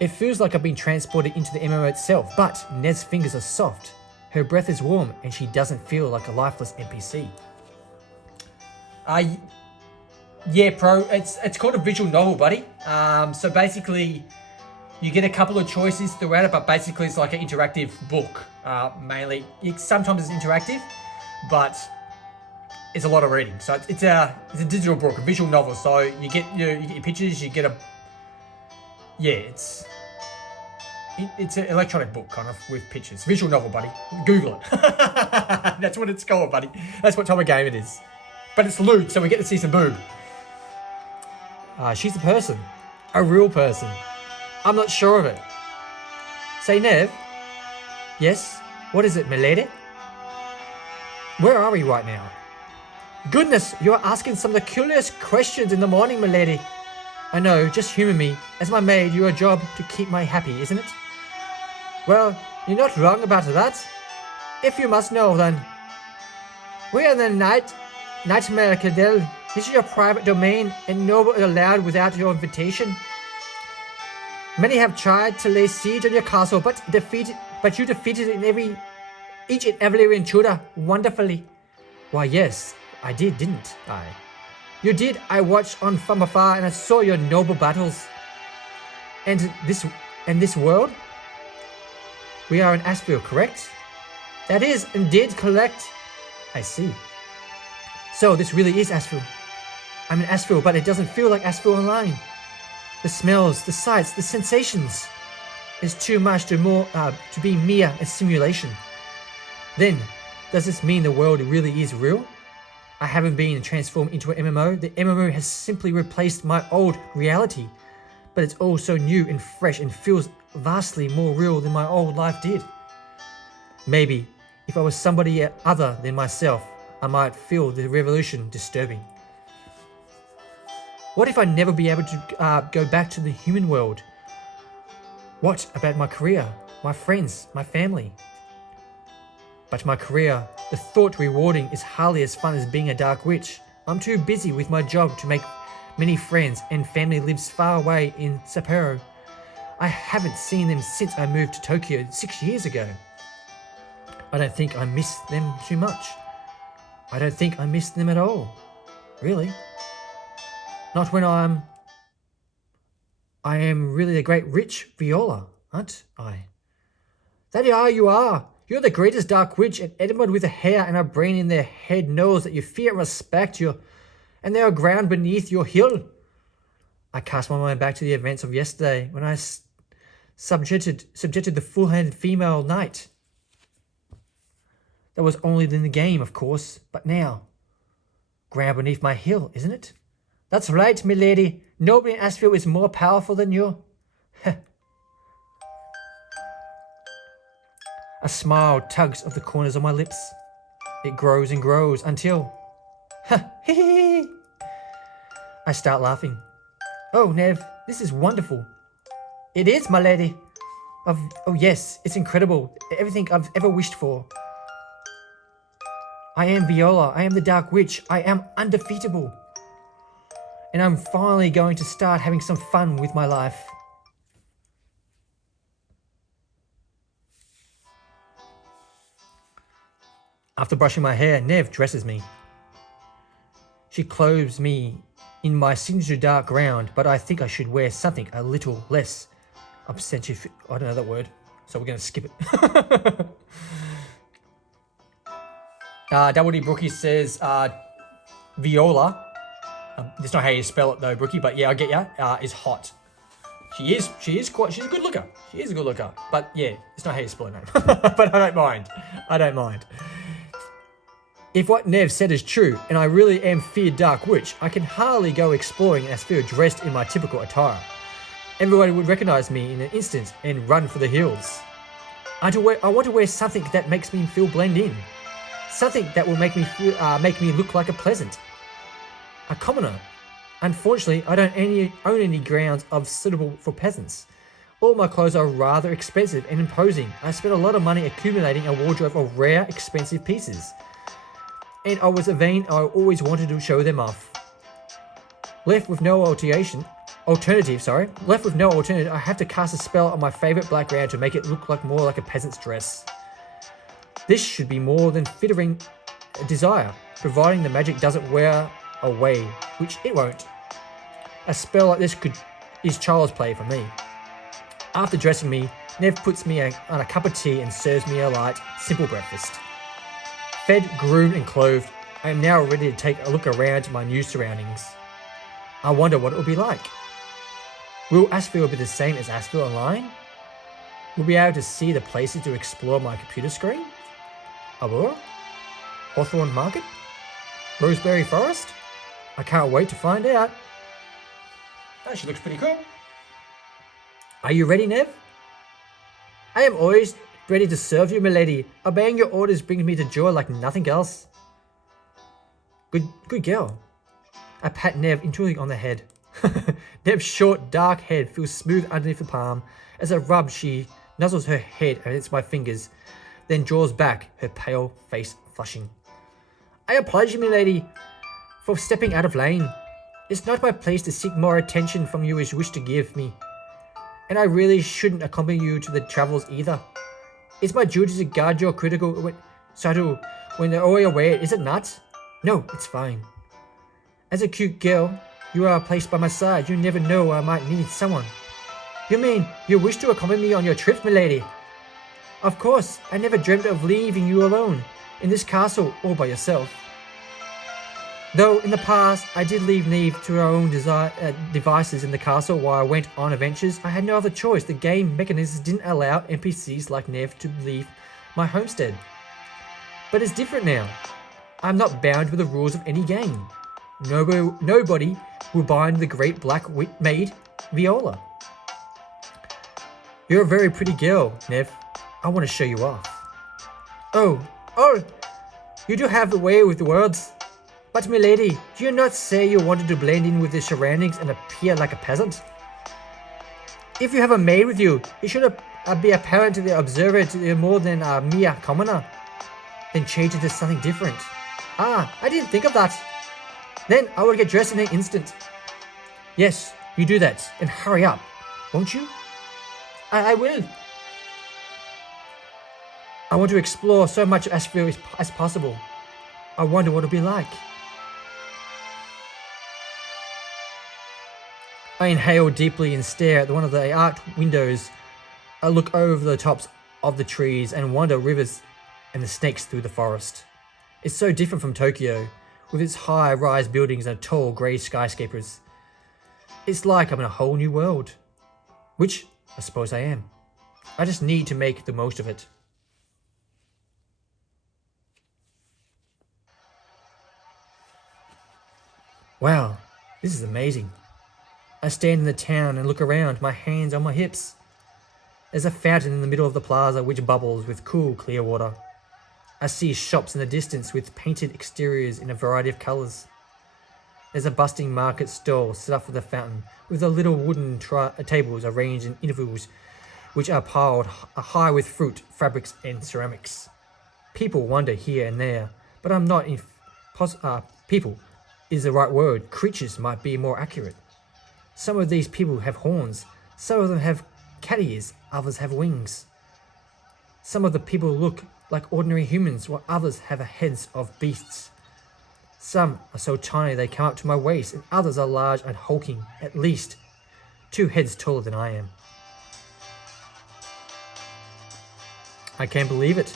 It feels like I've been transported into the MMO itself, but Nev's fingers are soft. Her breath is warm, and she doesn't feel like a lifeless NPC. Yeah, Pro. It's called a visual novel, buddy. So basically, you get a couple of choices throughout it, but basically it's like an interactive book. Mainly, sometimes it's interactive, but it's a lot of reading. So it's a digital book, a visual novel. So you get your pictures, you get a it's an electronic book kind of with pictures. Visual novel, buddy. Google it. That's what it's called, buddy. That's what type of game it is. But it's lewd, so we get to see some boob. She's a person. A real person. I'm not sure of it. Say, Nev. Yes? What is it, milady? Where are we right now? Goodness, you're asking some of the curious questions in the morning, milady. I know, just humour me. As my maid, you're a job to keep me happy, isn't it? Well, you're not wrong about that. If you must know, then. We are the Nightmare Cadell. This is your private domain, and no one is allowed without your invitation. Many have tried to lay siege on your castle, but you defeated each and every intruder wonderfully. Why, yes, I did, didn't I? You did. I watched on from afar, and I saw your noble battles. And this world? We are in Asheville, correct? That is indeed correct. I see. So this really is Asheville. I'm in Asheville, but it doesn't feel like Asheville online. The smells, the sights, the sensations is too much to be mere a simulation. Then, does this mean the world really is real? I haven't been transformed into an MMO. The MMO has simply replaced my old reality, but it's all so new and fresh and feels vastly more real than my old life did. Maybe if I was somebody other than myself, I might feel the revolution disturbing. What if I never be able to go back to the human world? What about my career, my friends, my family? But my career, the thought rewarding, is hardly as fun as being a dark witch. I'm too busy with my job to make many friends, and family lives far away in Sapporo. I haven't seen them since I moved to Tokyo 6 years ago. I don't think I miss them too much. I don't think I miss them at all. Really. Not when I am really the great rich Viola, aren't I? That you are. You're the greatest dark witch, and anyone with a hair and a brain in their head knows that you fear and respect you, and they are ground beneath your heel. I cast my mind back to the events of yesterday, when I subjected the full-handed female knight. That was only in the game, of course, but now, ground beneath my heel, isn't it? That's right, milady. Nobody in Asheville is more powerful than you. A smile tugs at the corners of my lips. It grows and grows until... I start laughing. Oh, Nev, this is wonderful. It is, my lady. Oh yes, it's incredible. Everything I've ever wished for. I am Viola. I am the Dark Witch. I am undefeatable. And I'm finally going to start having some fun with my life. After brushing my hair, Nev dresses me. She clothes me in my signature dark ground, but I think I should wear something a little less obsessive. I don't know that word, so we're going to skip it. Double D Brookie says Viola. That's not how you spell it though, Brookie, but yeah, I get ya. Is hot. She's a good looker. She is a good looker, but yeah, it's not how you spell her name. But I don't mind. If what Nev said is true, and I really am feared Dark Witch, I can hardly go exploring as fear dressed in my typical attire. Everybody would recognize me in an instant and run for the hills. I want to wear something that makes me feel blend in. Something that will make me look like a peasant. A commoner. Unfortunately, I don't own any grounds of suitable for peasants. All my clothes are rather expensive and imposing. I spent a lot of money accumulating a wardrobe of rare, expensive pieces. And I was a vain, I always wanted to show them off. Left with no alternative, I have to cast a spell on my favorite black ground to make it look more like a peasant's dress. This should be more than flattering desire, providing the magic doesn't wear away, which it won't. A spell like this is child's play for me. After dressing me, Nev puts me on a cup of tea and serves me a light, simple breakfast. Fed, groomed and clothed, I am now ready to take a look around my new surroundings. I wonder what it will be like. Will Asheville be the same as Asheville Online? Will be able to see the places to explore my computer screen? Aurora? Hawthorne Market? Roseberry Forest? I can't wait to find out. Oh, she looks pretty cool. Are you ready, Nev? I am always ready to serve you, milady. Obeying your orders brings me to joy like nothing else. Good girl. I pat Nev intuitively on the head. Nev's short, dark head feels smooth underneath the palm. As I rub, she nuzzles her head against my fingers, then draws back, her pale face flushing. I apologize, milady, for stepping out of lane. It's not my place to seek more attention from you as you wish to give me. And I really shouldn't accompany you to the travels either. It's my duty to guard your critical Sato when they're all aware, is it not? No, it's fine. As a cute girl, you are placed by my side. You never know I might need someone. You mean you wish to accompany me on your trips, milady? Of course, I never dreamt of leaving you alone in this castle all by yourself. Though in the past, I did leave Neve to her own devices in the castle while I went on adventures, I had no other choice. The game mechanisms didn't allow NPCs like Neve to leave my homestead. But it's different now. I'm not bound with the rules of any game. Nobody will bind the great black maid, Viola. You're a very pretty girl, Nev. I want to show you off. Oh, you do have the way with the words. But milady, do you not say you wanted to blend in with the surroundings and appear like a peasant? If you have a maid with you, it should be apparent to the observer that you're more than a mere commoner. Then change into something different. Ah, I didn't think of that. Then I will get dressed in an instant. Yes, you do that, and hurry up, won't you? I will. I want to explore so much of Asheville as possible. I wonder what it'll be like. I inhale deeply and stare at one of the art windows. I look over the tops of the trees and wander rivers and the snakes through the forest. It's so different from Tokyo, with its high-rise buildings and tall grey skyscrapers. It's like I'm in a whole new world. Which, I suppose I am. I just need to make the most of it. Wow, this is amazing. I stand in the town and look around, my hands on my hips. There's a fountain in the middle of the plaza which bubbles with cool, clear water. I see shops in the distance with painted exteriors in a variety of colours. There's a bustling market stall set up for the fountain, with the little wooden tables arranged in intervals which are piled high with fruit, fabrics and ceramics. People wander here and there, but I'm not people is the right word. Creatures might be more accurate. Some of these people have horns, some of them have cat ears, others have wings. Some of the people look like ordinary humans, while others have heads of beasts. Some are so tiny they come up to my waist, and others are large and hulking, at least 2 heads taller than I am. I can't believe it.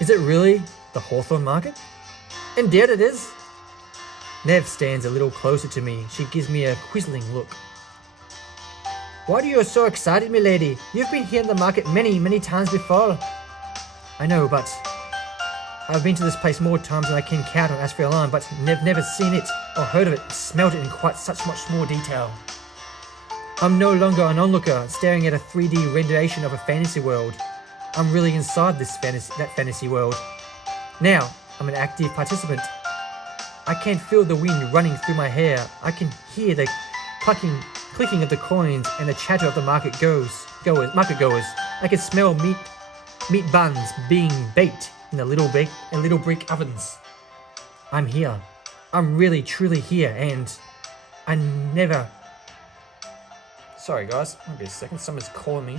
Is it really the Hawthorne Market? Indeed it is. Nev stands a little closer to me. She gives me a quizzling look. Why are you so excited, milady? You've been here in the market many, many times before. I know, but I've been to this place more times than I can count on Asheville alone, but never seen it or heard of it, smelled it in quite such much more detail. I'm no longer an onlooker staring at a 3D rendition of a fantasy world. I'm really inside that fantasy world. Now, I'm an active participant. I can feel the wind running through my hair. I can hear the clicking of the coins and the chatter of the market goers. I can smell meat buns being baked in the little brick ovens. I'm here. I'm really truly here, and I never... Sorry guys, maybe a second, someone's calling me.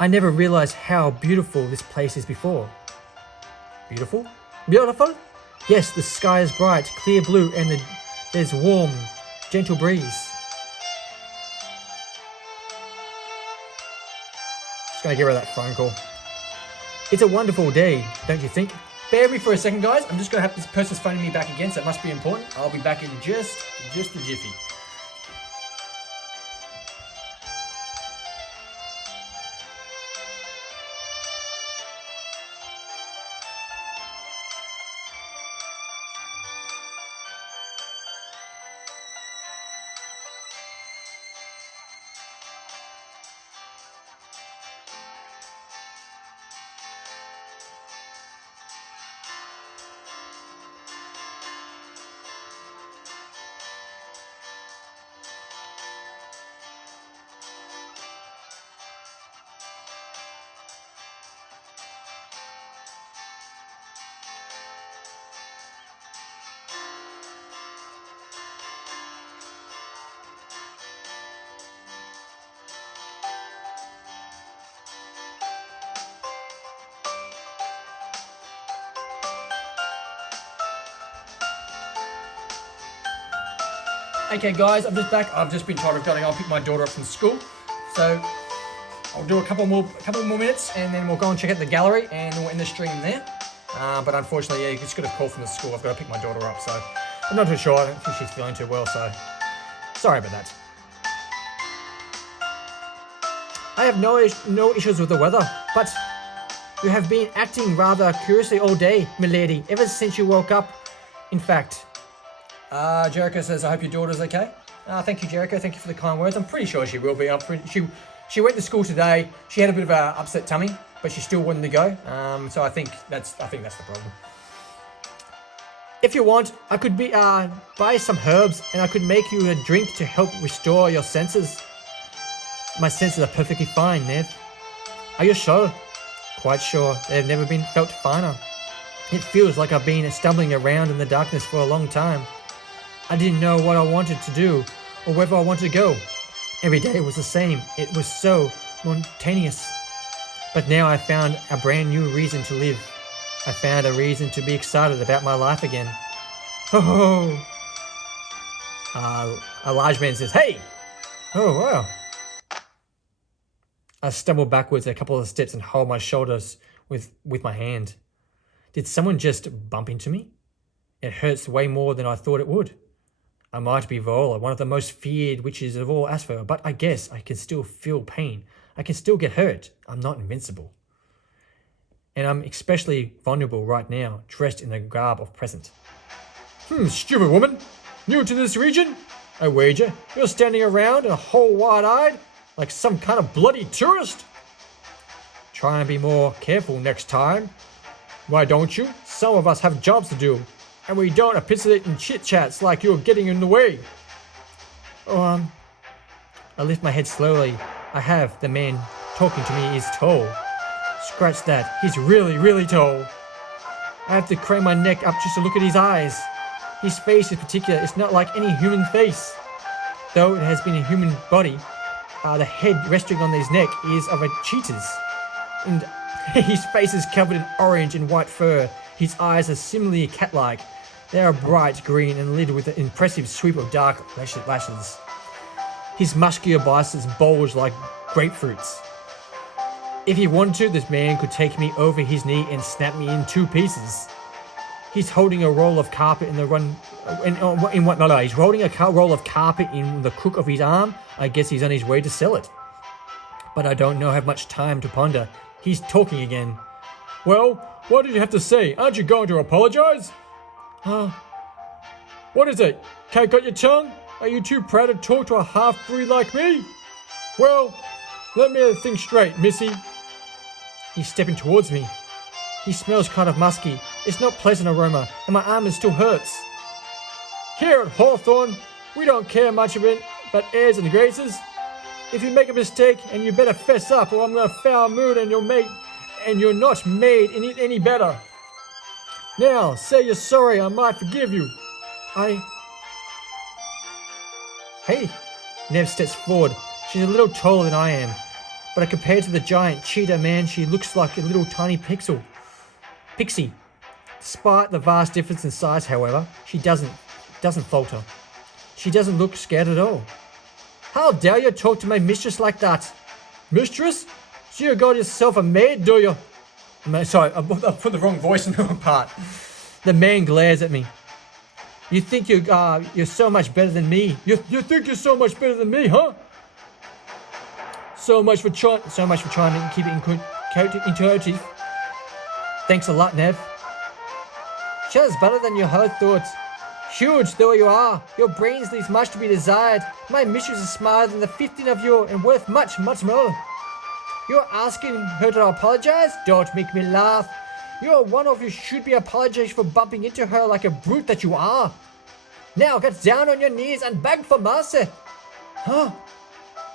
I never realized how beautiful this place is before. Beautiful? Beautiful? Yes, the sky is bright, clear blue, and there's warm, gentle breeze. Just gonna get rid of that phone call. It's a wonderful day, don't you think? Bear with me for a second, guys. I'm just gonna have this person's phoning me back again, so it must be important. I'll be back in just a jiffy. Okay guys, I'm just back. I've just been told I've got to go and pick my daughter up from school. So I'll do a couple more minutes and then we'll go and check out the gallery and we'll end the stream there. But unfortunately, yeah, you just got a call from the school. I've got to pick my daughter up, so I'm not too sure. I don't think she's feeling too well, so sorry about that. I have no issues with the weather, but you have been acting rather curiously all day, milady, ever since you woke up. In fact, Jericho says, I hope your daughter's okay. Thank you, Jericho. Thank you for the kind words. I'm pretty sure she will be. She went to school today. She had a bit of an upset tummy, but she still wanted to go. So I think that's the problem. If you want, I could buy some herbs and I could make you a drink to help restore your senses. My senses are perfectly fine, Nev. Are you sure? Quite sure. They've never been felt finer. It feels like I've been stumbling around in the darkness for a long time. I didn't know what I wanted to do or whether I wanted to go. Every day was the same. It was so monotonous. But now I found a brand new reason to live. I found a reason to be excited about my life again. Oh! A large man says, hey! Oh, wow. I stumble backwards a couple of steps and hold my shoulders with my hand. Did someone just bump into me? It hurts way more than I thought it would. I might be Viola, one of the most feared witches of all Asphodel, but I guess I can still feel pain. I can still get hurt. I'm not invincible. And I'm especially vulnerable right now, dressed in the garb of present. Stupid woman! New to this region? I wager you're standing around a whole wide-eyed, like some kind of bloody tourist? Try and be more careful next time. Why don't you? Some of us have jobs to do. And we don't participate in chit-chats like you're getting in the way. I lift my head slowly. The man talking to me is tall. Scratch that, he's really, really tall. I have to crane my neck up just to look at his eyes. His face in particular is not like any human face. Though it has been a human body, the head resting on his neck is of a cheetah's. And his face is covered in orange and white fur. His eyes are similarly cat-like. They are bright green and lit with an impressive sweep of dark lashes. His muscular biceps bulge like grapefruits. If he wanted to, this man could take me over his knee and snap me in two pieces. He's holding a roll of carpet in the he's holding a roll of carpet in the crook of his arm. I guess he's on his way to sell it. But I don't have much time to ponder. He's talking again. Well, what did you have to say? Aren't you going to apologize? What is it? Can't got your tongue? Are you too proud to talk to a half-breed like me? Well, let me think straight, missy. He's stepping towards me. He smells kind of musky. It's not pleasant aroma, and my arm still hurts. Here at Hawthorne, we don't care much about airs and graces. If you make a mistake, and you better fess up, or I'm gonna foul mood and you're not made any better. Now, say you're sorry, I might forgive you. Hey, Nev steps forward. She's a little taller than I am, but compared to the giant cheetah man, she looks like a little tiny pixie. Despite the vast difference in size, however, she doesn't falter. She doesn't look scared at all. How dare you talk to my mistress like that? Mistress? So you got yourself a maid, do you? Sorry, I put the wrong voice in the wrong part. The man glares at me. You think you're so much better than me? You think you're so much better than me, huh? So much for trying to keep it intuitive. Thanks a lot, Nev. Sure is better than you had thought. Huge though you are, your brains leaves much to be desired. My mistress is smarter than the 15 of you and worth much, much more. You're asking her to apologize? Don't make me laugh. You're one of you should be apologizing for bumping into her like a brute that you are. Now get down on your knees and beg for mercy. Huh?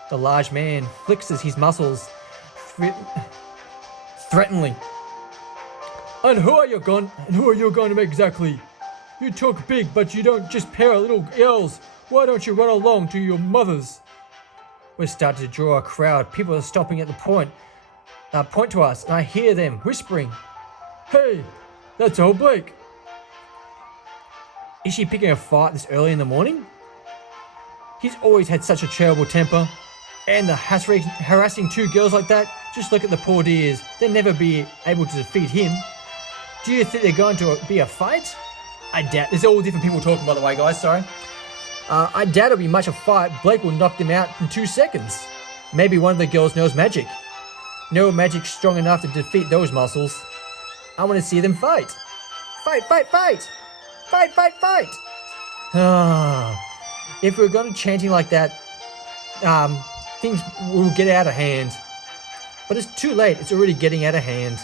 The large man flexes his muscles threateningly. And who are you going to make exactly? You talk big, but you don't just pair little yells. Why don't you run along to your mothers? We're starting to draw a crowd. People are stopping at the point to us, and I hear them whispering. Hey, that's old Blake. Is she picking a fight this early in the morning? He's always had such a terrible temper. And the harassing two girls like that, just look at the poor dears. They'll never be able to defeat him. Do you think they're going to be a fight? I doubt. There's all different people talking, by the way, guys. Sorry. I doubt it'll be much of a fight. Blake will knock them out in 2 seconds. Maybe one of the girls knows magic. No magic strong enough to defeat those muscles. I want to see them fight. Fight, fight, fight! Fight, fight, fight! If we're going to chanting like that, things will get out of hand. But it's too late. It's already getting out of hand.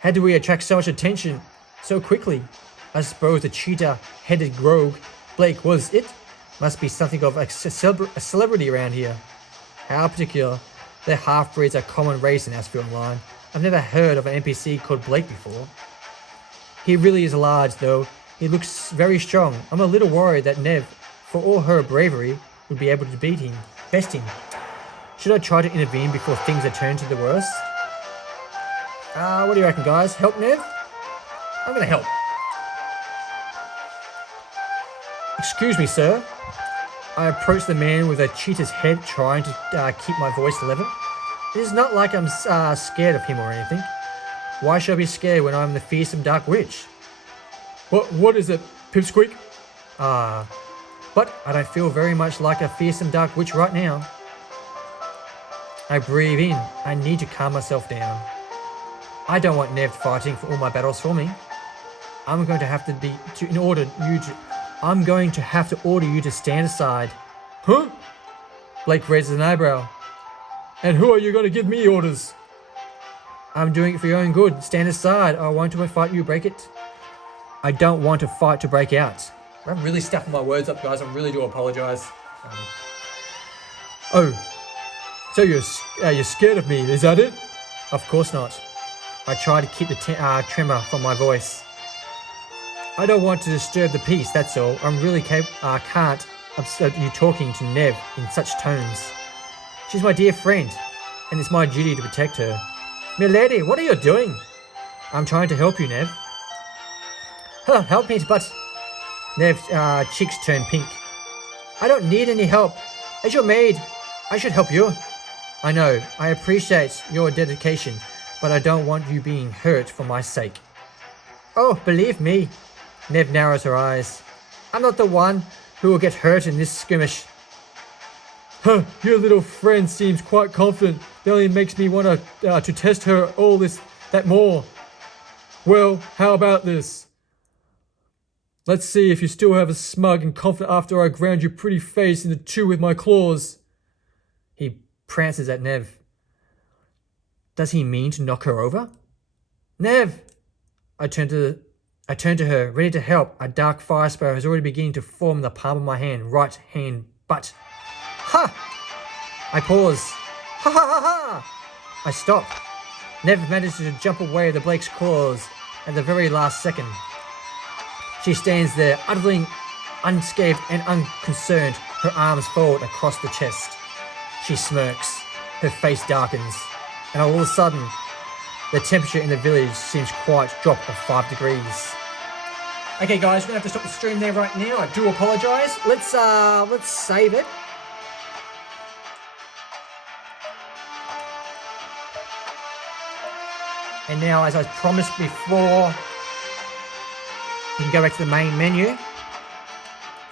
How do we attract so much attention so quickly? I suppose the cheetah-headed rogue Blake was it. Must be something of a celebrity around here. How particular. The half-breeds are a common race in Asphalt Line. I've never heard of an NPC called Blake before. He really is large, though. He looks very strong. I'm a little worried that Nev, for all her bravery, would be able to best him. Should I try to intervene before things are turned to the worst? What do you reckon, guys? Help Nev? I'm gonna help. Excuse me, sir. I approach the man with a cheetah's head, trying to keep my voice level. It is not like I'm scared of him or anything. Why should I be scared when I'm the fearsome dark witch? What is it, Pipsqueak? But I don't feel very much like a fearsome dark witch right now. I breathe in. I need to calm myself down. I don't want Nev fighting for all my battles for me. I'm going to have to order you to stand aside. Huh? Blake raises an eyebrow. And who are you going to give me orders? I'm doing it for your own good. Stand aside, or I won't fight you, break it. I don't want a fight to break out. I'm really stuffing my words up, guys. I really do apologise. So you're scared of me, is that it? Of course not. I try to keep the tremor from my voice. I don't want to disturb the peace, that's all. I'm really can't upset you talking to Nev in such tones. She's my dear friend, and it's my duty to protect her. Milady, what are you doing? I'm trying to help you, Nev. Help me, but... Nev's cheeks turn pink. I don't need any help. As your maid, I should help you. I know, I appreciate your dedication, but I don't want you being hurt for my sake. Oh, believe me. Nev narrows her eyes. I'm not the one who will get hurt in this skirmish. Your little friend seems quite confident. That only makes me want to test her that more. Well, how about this? Let's see if you still have a smug and confident after I ground your pretty face into two with my claws. He prances at Nev. Does he mean to knock her over? Nev! I turn to her, ready to help. A dark fire sparrow is already beginning to form in the palm of my hand, right hand butt. Ha! I pause. Ha ha ha ha! I stop. Nev manages to jump away the Blake's claws at the very last second. She stands there, utterly unscathed and unconcerned, her arms folded across the chest. She smirks. Her face darkens. And all of a sudden, the temperature in the village seems quite dropped by 5 degrees. Okay guys, we're gonna have to stop the stream there right now. I do apologize. Let's save it. And now, as I promised before, you can go back to the main menu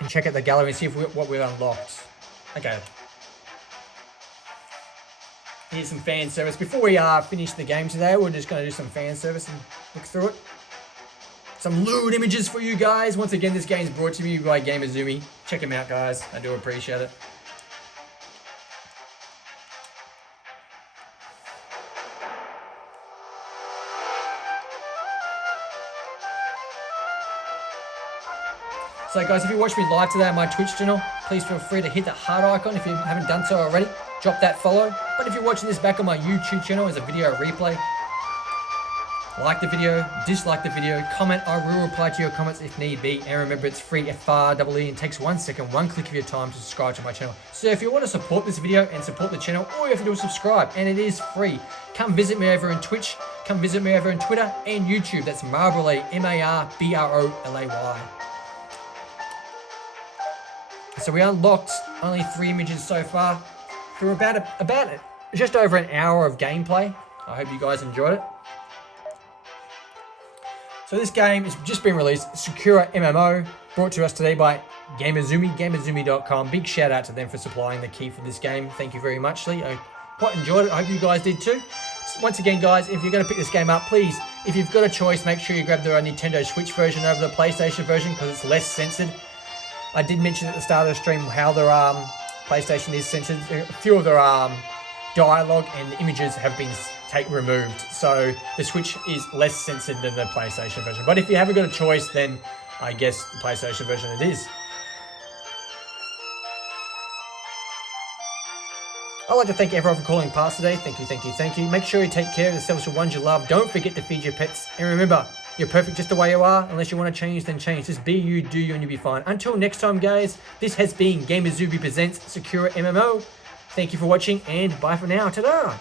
and check out the gallery and see what we've unlocked. Okay. Here's some fan service. Before we finish the game today, we're just going to do some fan service and look through it. Some lewd images for you guys. Once again, this game is brought to you by Gamuzumi. Check him out, guys. I do appreciate it. So guys, if you watch me live today on my Twitch channel, please feel free to hit that heart icon if you haven't done so already. Drop that follow. But if you're watching this back on my YouTube channel as a video replay, like the video, dislike the video, comment. I will reply to your comments if need be. And remember, it's free FREE and takes 1 second, 1 click of your time to subscribe to my channel. So if you want to support this video and support the channel, all you have to do is subscribe, and it is free. Come visit me over on Twitch. Come visit me over on Twitter and YouTube. That's Marbrolay, MARBROLAY. So we unlocked only 3 images so far through about just over an hour of gameplay. I hope you guys enjoyed it. So this game has just been released, Sakura MMO, brought to us today by Gamuzumi, Gamuzumi.com. Big shout out to them for supplying the key for this game. Thank you very much, Lee. I quite enjoyed it. I hope you guys did too. Once again, guys, if you're going to pick this game up, please, if you've got a choice, make sure you grab the Nintendo Switch version over the PlayStation version because it's less censored. I did mention at the start of the stream how their PlayStation is censored. A few of their dialogue and images have been removed, so the Switch is less censored than the PlayStation version. But if you haven't got a choice, then I guess the PlayStation version it is. I'd like to thank everyone for calling past today. Thank you, thank you, thank you. Make sure you take care of yourselves, the ones you love. Don't forget to feed your pets. And remember, you're perfect just the way you are. Unless you want to change, then change. Just be you, do you, and you'll be fine. Until next time, guys, this has been Gamuzumi Presents Sakura MMO. Thank you for watching, and bye for now. Ta-da!